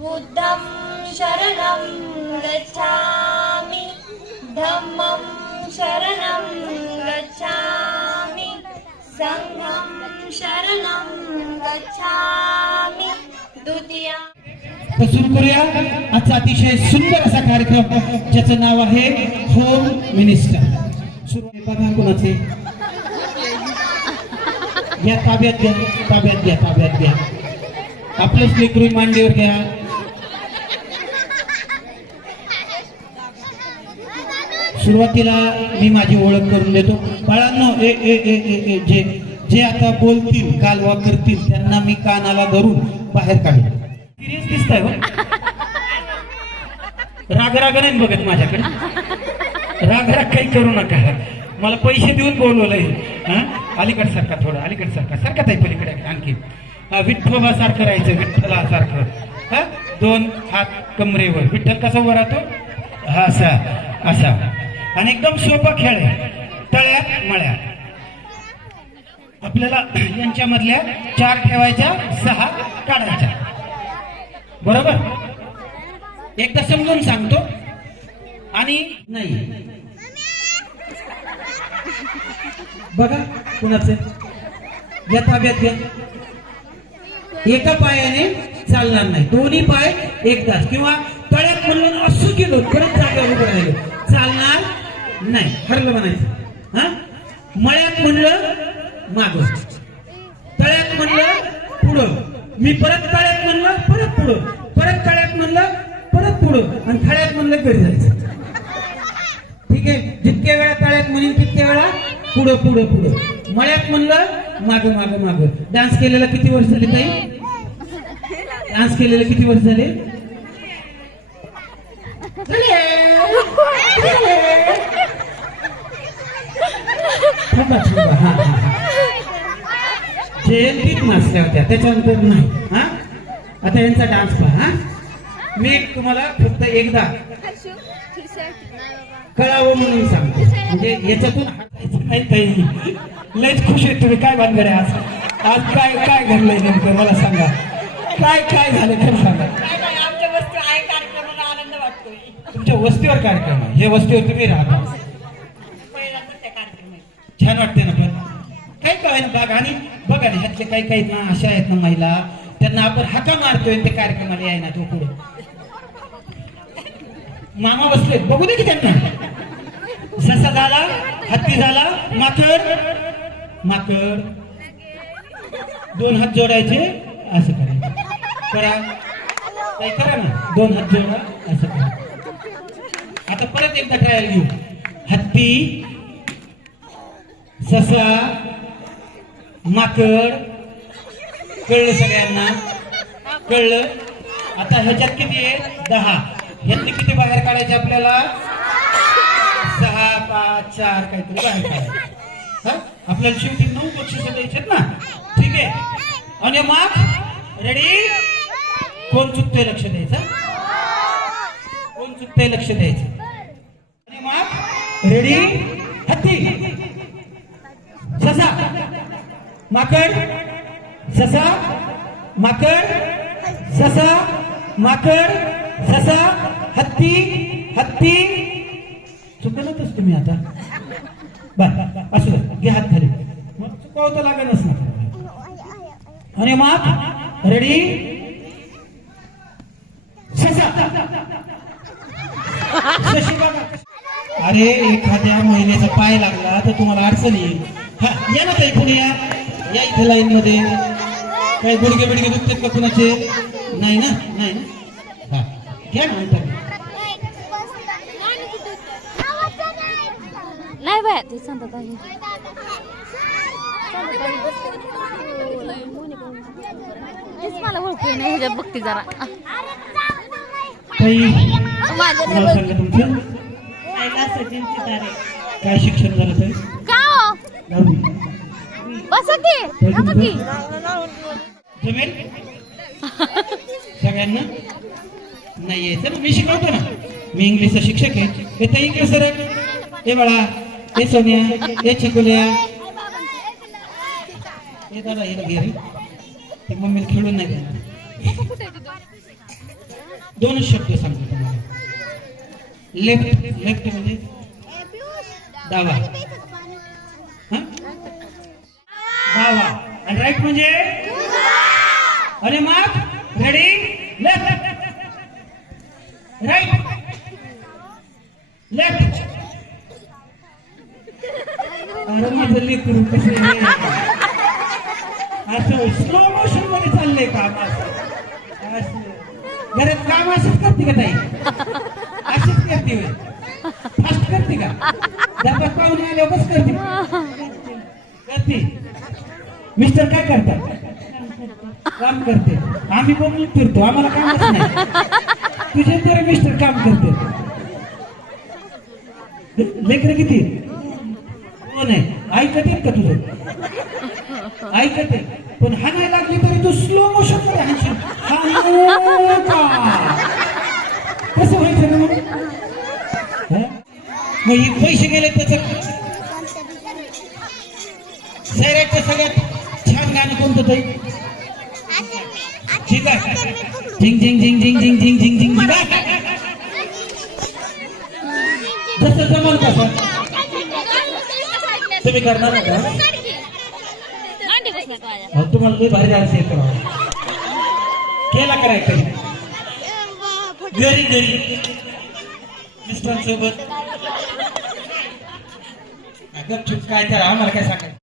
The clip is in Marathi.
बुद्धं शरणं गच्छामि धम्मं शरणं गच्छामि सङ्घं शरणं गच्छामि द्वितीया सुरू करूया. आजचा अतिशय सुंदर असा कार्यक्रम ज्याचं नाव आहे होम मिनिस्टर सुरू बघा कोणाचे. या ताब्यात घ्या ताब्यात घ्या ताब्यात घ्या. आपलंच लेकरू मांडीवर घ्या. सुरुवातीला मी माझी ओळख करून देतो. बाळांनो ए ए ए ए ए जे जे आता बोलतील कालवा करतील त्यांना मी कानाला धरून बाहेर काढेल सिरियस दिसतंय हो. राग राग नाही बघत माझ्याकडे. राग राग काही करू नका. मला पैसे देऊन बोलवलंय. हा? अलीकड सारखा थोडं अलीकड सारखा सारखा ताई पलीकडे आणखी. हा, विठ्ठोबा सारखं राहायचं विठ्ठला सारखं हा? दोन हात कमरेवर. विठ्ठल कसा उभा राहतो? हा असा असा. आणि एकदम सोपा खेळ आहे. तळ्या मळ्या आपल्याला यांच्यामधल्या चार ठेवायच्या सहा काढायच्या. बरोबर? एकदा समजून सांगतो. आणि नाही. बघा कुणाचं. या ताब्यात घ्या. एका पायाने चालणार नाही. दोन्ही पाय एकदाच. किंवा तळ्यात म्हणून असू केलो परत जागा उभं राहिलो. नाही हरलं म्हणायचं. हा? मळ्यात म्हणलं माग. तळ्यात म्हणलं पुढं. मी परत तळ्यात म्हणलं परत पुढं. परत तळ्यात म्हणलं परत पुढं. आणि खळ्यात म्हणलं घरी जायचं. ठीक आहे? जितक्या वेळा तळ्यात म्हणेन तितक्या वेळा पुढं पुढं पुढं. मळ्यात म्हणलं माग माग माग. डान्स केलेला किती वर्ष झाले ताई? डान्स केलेला किती वर्ष झाले. झाले. थांबा हा हा, जयंतीत नाचल्या होत्या त्याच्यानंतर नाही. हा? आता यांचा डान्स पहा हा? मी तुम्हाला फक्त एकदा कळावं म्हणून सांगतो. म्हणजे याच्यातून काही लयच खुश आहे तुम्ही. काय बांधणार आहे आज? आज काय काय घडलंय नेमकं? मला सांगा. काय काय झालं? खरं सांगा. तुमच्या वस्तीवर कार्यक्रम आहे. हे वस्तीवर तुम्ही राहता. छान वाटते ना पण. काही काय ना बघा आणि बघा ना ह्यातले काही काही ना अशा आहेत ना महिला त्यांना आपण हाका मारतोय ते कार्यक्रमाला याय ना तो पुढे. मामा बसले बघू दे की त्यांना. ससा झाला हत्ती झाला माकड. माकड. दोन हात जोडायचे असं करायचं. करा. काही करा ना. दोन हात जोडा असं करा. आता परत एकदा ट्रायल घेऊ. हत्ती ससा माकड. कळलं सगळ्यांना? कळलं? आता ह्याच्यात किती आहे? दहा. ह्यातले किती बाहेर काढायचे आपल्याला? सहा पाच चार काहीतरी बाहेर काढायचे. आपल्याला शेवटी नऊ बक्षीस द्यायचे ना? ठीक आहे? आणि मग रेडी कोण चुकतोय लक्ष द्यायचं? कोण चुकतंय लक्ष द्यायचं? आणि मग रेडी हत्ती ससा माकड ससा माकड ससा माकड ससा हत्ती हत्ती. चुकलतच तुम्ही आता. बर असू द्या घे हात खाली. मग चुकवतो लागेलच ना. आणि मग रेडी ससा. शशी अरे एखाद्या महिलेचा पाय लागला तर तुम्हाला अडचण येईल. हा या ना ताई पुढे या. या इथे लाईन मध्ये. काही गुडघे बिडगे दुखतात का कुणाचे? नाही ना? नाही ना? हा. घ्या ना अंतर. नाही बाय ते सांगतात आहे तेच मला ओळखू नाही ह्याच्यात बघते जरा. ताई माझ्या मला सांगा तुमचं. काय शिक्षण झालं ताई. बसा की थांबा की. जमेल सगळ्यांना नाही यायचं ना मी शिकवतो ना. मी इंग्लिशचा शिक्षक आहे. हे ताई इंग्लिश सर हे बाळा हे सोनिया हे चिकुल्या. हे दादा हे घे ते मम्मी खेळून नाही देणार. दोनच शब्द सांगतो तुम्हाला. लेफ्ट लेफ्ट म्हणजे डावा डावा आणि राईट म्हणजे? आणि मग रेडी लेफ्ट राईट लेफ्ट अरे माझं लेकरू कसं असं स्लो मोशनमध्ये चाललंय काम असं. असं. घरात काम असंच करते का ताई? अशीच करते होय. फास्ट करते का? डब्यात पाहुणे आल्यावर करते. करते. मिस्टर काय करतात? काम करते. आम्ही बघून फिरतो. आम्हाला काम नाही. तुझे तरी मिस्टर काम करते. लेकर किती? कोण आहे. ऐकत आहेत का तुझं? ऐकत आहे पण हाणायला लागली तरी तू स्लो मोशनमध्ये हाणशील. कसं व्हायचं ना मग? मग पैसे गेले त्याचं? सैराटचं सगळ्यात गाणं कोणतं ताई? ठीक आहे. झिंग झिंग झिंग झिंग झिंग झिंग झिंग झिंग झिंग. जसं जमल तसं. तुम्ही करणार का? तुम्हाला लय भारी डान्स येतो केला कराय कधी घरी घरी मिस्टरांसोबत. गपचूप काय करा आम्हाला काय सांगायचं?